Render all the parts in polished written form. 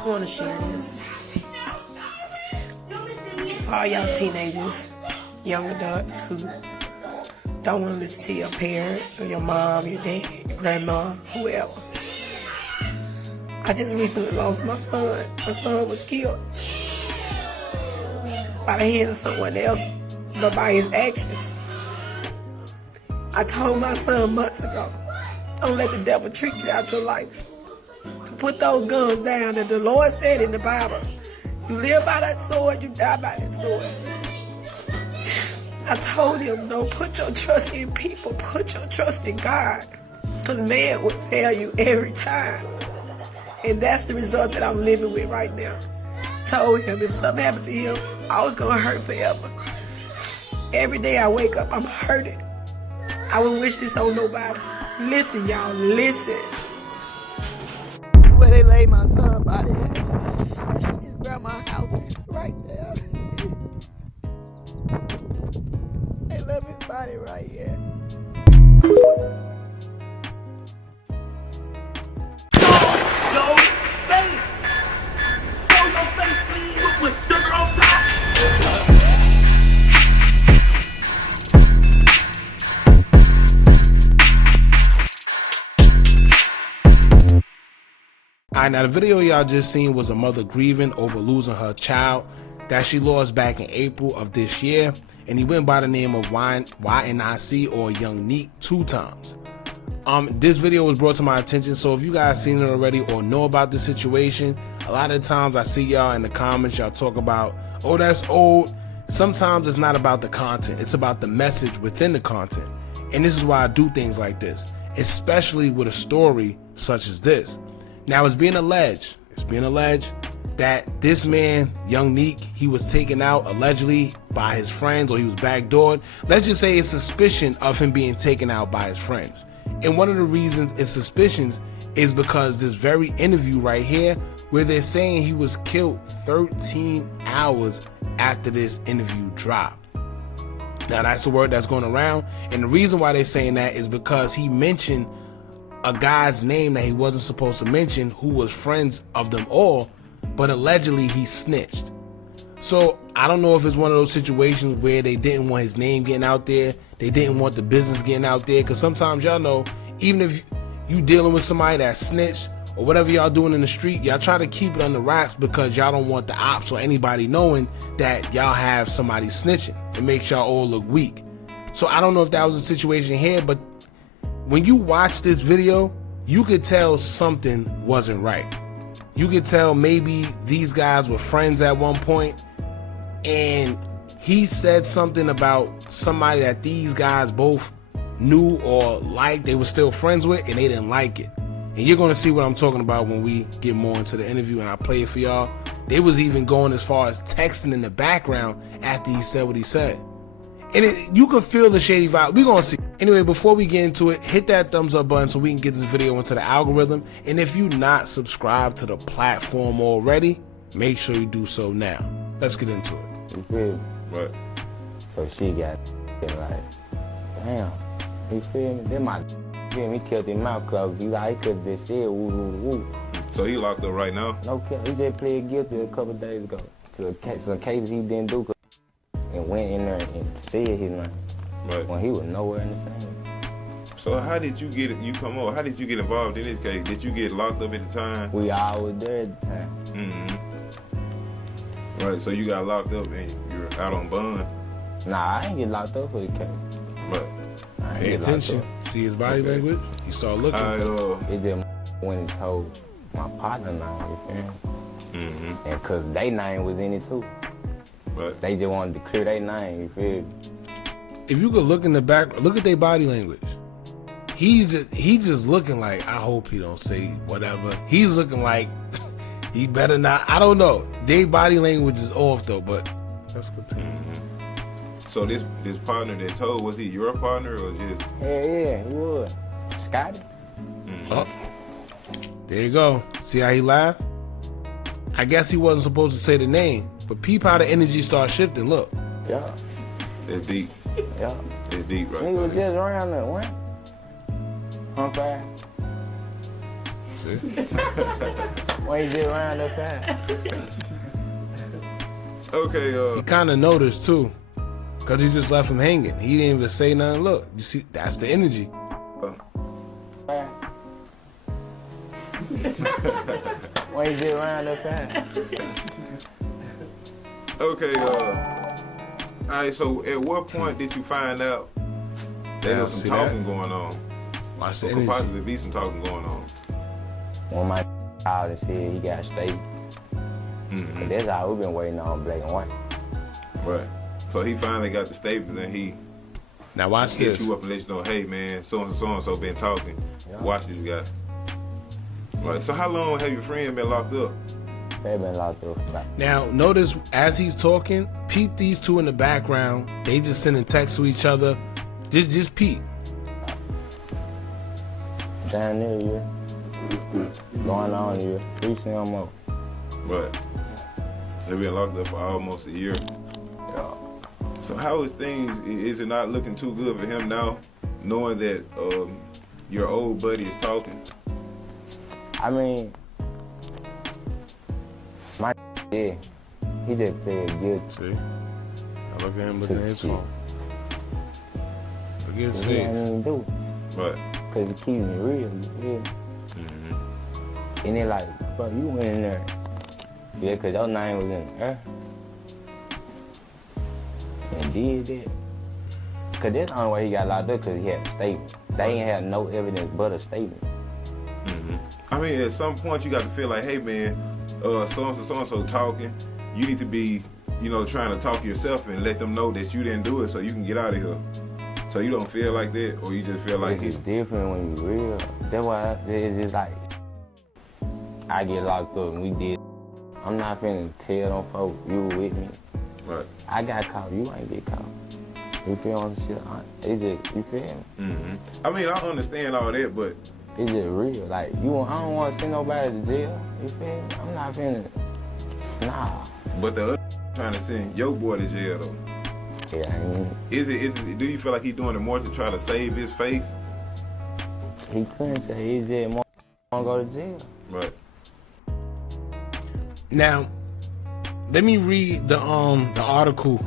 just want to share this. For all y'all teenagers, young adults who don't want to listen to your parent or your mom, your dad, your grandma, whoever. I just recently lost my son. My son was killed by the hands of someone else, but by his actions. I told my son months ago, don't let the devil trick you out your life. To put those guns down, and the Lord said in the Bible, you live by that sword, you die by that sword. I told him, don't put your trust in people, put your trust in God. Because man will fail you every time. And that's the result that I'm living with right now. Told him if something happened to him, I was going to hurt forever. Every day I wake up, I'm hurting. I wouldn't wish this on nobody. Listen, y'all, listen. This is where they laid my son's body at. His grandma's house is right there. They left his body right here. Alright, now the video y'all just seen was a mother grieving over losing her child that she lost back in April of this year, and he went by the name of YNIC or YNIC 2 times. This video was brought to my attention, so if you guys seen it already or know about the situation, a lot of times I see y'all in the comments, y'all talk about, oh, that's old. Sometimes it's not about the content, it's about the message within the content. And this is why I do things like this, especially with a story such as this. Now it's being alleged that this man, YNIC, he was taken out allegedly by his friends, or he was backdoored. Let's just say it's suspicion of him being taken out by his friends. And one of the reasons it's suspicions is because this very interview right here, where they're saying he was killed 13 hours after this interview dropped. Now that's the word that's going around, and the reason why they're saying that is because he mentioned a guy's name that he wasn't supposed to mention, who was friends of them all, but allegedly he snitched. So I don't know if it's one of those situations where they didn't want his name getting out there, they didn't want the business getting out there, because sometimes y'all know, even if you dealing with somebody that snitched or whatever y'all doing in the street, y'all try to keep it under wraps because y'all don't want the ops or anybody knowing that y'all have somebody snitching. It makes y'all all look weak. So I don't know if that was a situation here, but when you watch this video, you could tell something wasn't right. You could tell maybe these guys were friends at one point, and he said something about somebody that these guys both knew or liked, they were still friends with, and they didn't like it. And you're going to see what I'm talking about when we get more into the interview and I play it for y'all. They was even going as far as texting in the background after he said what he said. And you can feel the shady vibe. We're going to see. Anyway, before we get into it, hit that thumbs up button so we can get this video into the algorithm. And if you're not subscribed to the platform already, make sure you do so now. Let's get into it. You feel me? Right. So she got like, damn, you feel me? Then my feel me, killed him out close. You like, he could just say woo woo woo. So he locked up right now? No cap. He just pled guilty a couple days ago to some cases he didn't do, and went in there and said his name. Right. When he was nowhere in the same. So how did you get it? You come over. How did you get involved in this case? Did you get locked up at the time? We all was there at the time. Mm-hmm. Right. So you got locked up and you're out on bond. Nah, I ain't get locked up for the case. Right. Pay attention. See his body language. You start looking. It just went and told my partner now. You feel me? Mm-hmm. And cause their name was in it too. Right. They just wanted to clear their name. You feel me? If you could look in the back, look at their body language. He's just looking like, I hope he don't say whatever. He's looking like he better not. I don't know. Their body language is off though, but let's continue. Mm-hmm. So this partner that told, was he your partner or just? Yeah, he was. Scotty. Mm-hmm. Oh, there you go. See how he laughed? I guess he wasn't supposed to say the name, but peep how the energy starts shifting. Look. Yeah. That's deep. Yeah. It's deep, right? Nigga was just around there, what? 105. See? When you get around that fast. Okay, He kind of noticed too, because he just left him hanging. He didn't even say nothing. Look, you see, that's the energy. When you get around that fast. okay, alright, so at what point did you find out there was See some that? talking going on? Watch the Or could energy. possibly be some talking going on? When my out and said he got state. Mm-hmm. That's all we've been waiting on, black and white. Right. So he finally got the staples and he Now watch hit this. you up and let you know, hey man, so and so been talking. Yeah. Watch this guy. Right. So how long have your friend been locked up? They been locked up for about. Now notice as he's talking, peep these two in the background. They just sending texts to each other. Just peep. Down there, yeah. Going on here. 3 more. Right. They've been locked up for almost a year. Yeah. So how is things? Is it not looking too good for him now, knowing that your old buddy is talking? I mean, my yeah, he just played good. See? Now look at him looking at his phone. Look at his He ain't face. even do Right. because he keeps me real, you feel? Mm-hmm. And they like, bro, you went in there. Yeah, because your name was in there. And did that. Because that's the only way he got locked up, because he had a statement. They ain't have no evidence but a statement. Mm-hmm. I mean, at some point you got to feel like, hey man, so-and-so talking. You need to be, trying to talk yourself and let them know that you didn't do it so you can get out of here. So you don't feel like that, or you just feel like It's just different when you real. That's why it's just like, I get locked up and we did. I'm not finna tell them folks you were with me. Right. I got caught, you ain't get caught. You feel what I'm saying? It's just, you feel me? Mm-hmm. I mean, I understand all that, but It's just real. Like, I don't want to send nobody to jail. You feel me? I'm not finna, nah. the other trying to send your boy to jail though. Yeah, I mean, Is it? Do you feel like he's doing it more to try to save his face? he couldn't say he's just more want to go to jail. Right. Now, let me read the article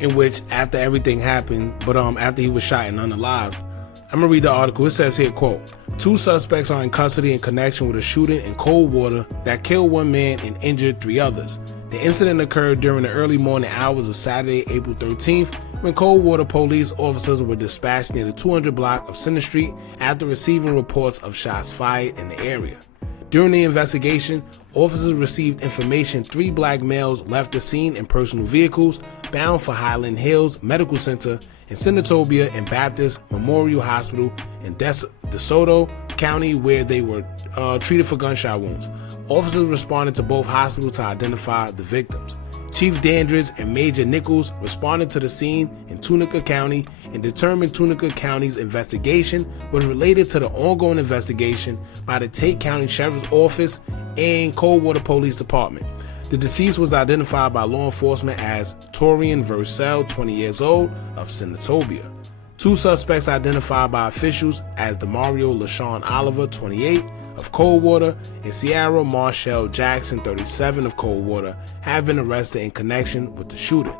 in which after everything happened, but after he was shot and unalived. I'm gonna read the article. It says here, quote, 2 suspects are in custody in connection with a shooting in Coldwater that killed 1 man and injured 3 others. The incident occurred during the early morning hours of Saturday, April 13th, when Coldwater police officers were dispatched near the 200 block of Center Street after receiving reports of shots fired in the area. During the investigation, officers received information 3 black males left the scene in personal vehicles bound for Highland Hills Medical Center in Senatobia and Baptist Memorial Hospital in DeSoto County, where they were treated for gunshot wounds. Officers responded to both hospitals to identify the victims. Chief Dandridge and Major Nichols responded to the scene in Tunica County and determined Tunica County's investigation was related to the ongoing investigation by the Tate County Sheriff's Office and Coldwater Police Department. The deceased was identified by law enforcement as Torian Vercel, 20 years old, of Senatobia. 2 suspects identified by officials as Demario LaShawn Oliver, 28, of Coldwater, and Sierra Marshall Jackson, 37, of Coldwater, have been arrested in connection with the shooting.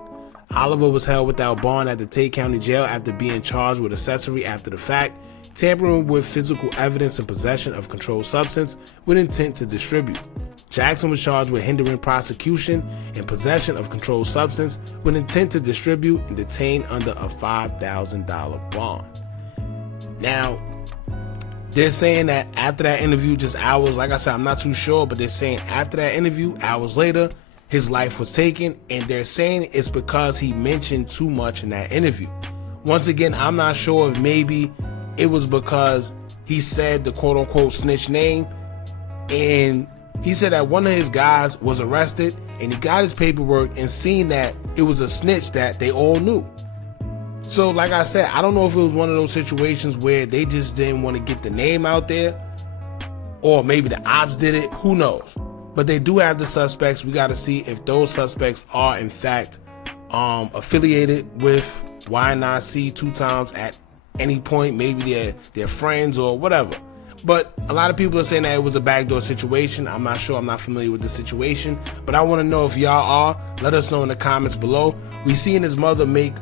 Oliver was held without bond at the Tate County Jail after being charged with accessory after the fact, tampering with physical evidence and possession of controlled substance with intent to distribute. Jackson was charged with hindering prosecution and possession of controlled substance with intent to distribute and detained under a $5,000 bond. Now, they're saying that after that interview, just hours, like I said, I'm not too sure, but they're saying after that interview, hours later, his life was taken, and they're saying it's because he mentioned too much in that interview. Once again, I'm not sure if maybe it was because he said the quote-unquote snitch name, and he said that one of his guys was arrested, and he got his paperwork and seen that it was a snitch that they all knew. So like I said, I don't know if it was one of those situations where they just didn't want to get the name out there, or maybe the ops did it, who knows. But they do have the suspects. We got to see if those suspects are in fact affiliated with YNIC 2 times at any point. Maybe they're friends or whatever. But a lot of people are saying that it was a backdoor situation. I'm not sure. I'm not familiar with the situation. But I want to know if y'all are. Let us know in the comments below. We seen his mother make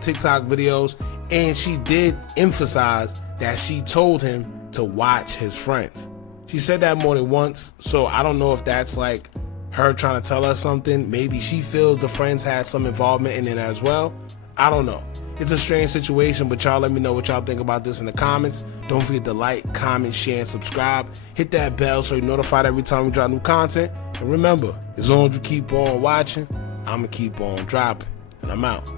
TikTok videos, and she did emphasize that she told him to watch his friends. She said that more than once. So I don't know if that's like her trying to tell us something. Maybe she feels the friends had some involvement in it as well. I don't know. It's a strange situation, but y'all let me know what y'all think about this in the comments. Don't forget to like, comment, share, and subscribe. Hit that bell so you're notified every time we drop new content. And remember, as long as you keep on watching, I'm going to keep on dropping. And I'm out.